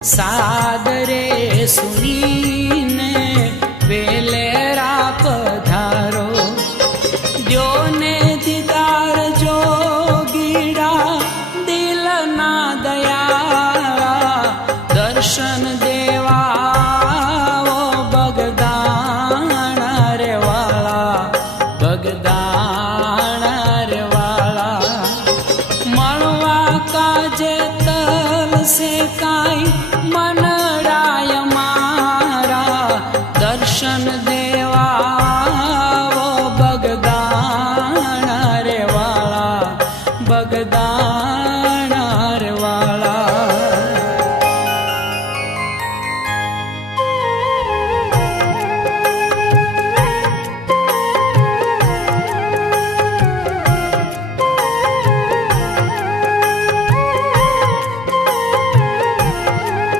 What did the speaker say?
Sadre सुनीने Valera पधारो, द्योने दीदार जो गीड़ा दिल ना दया, दर्शन दे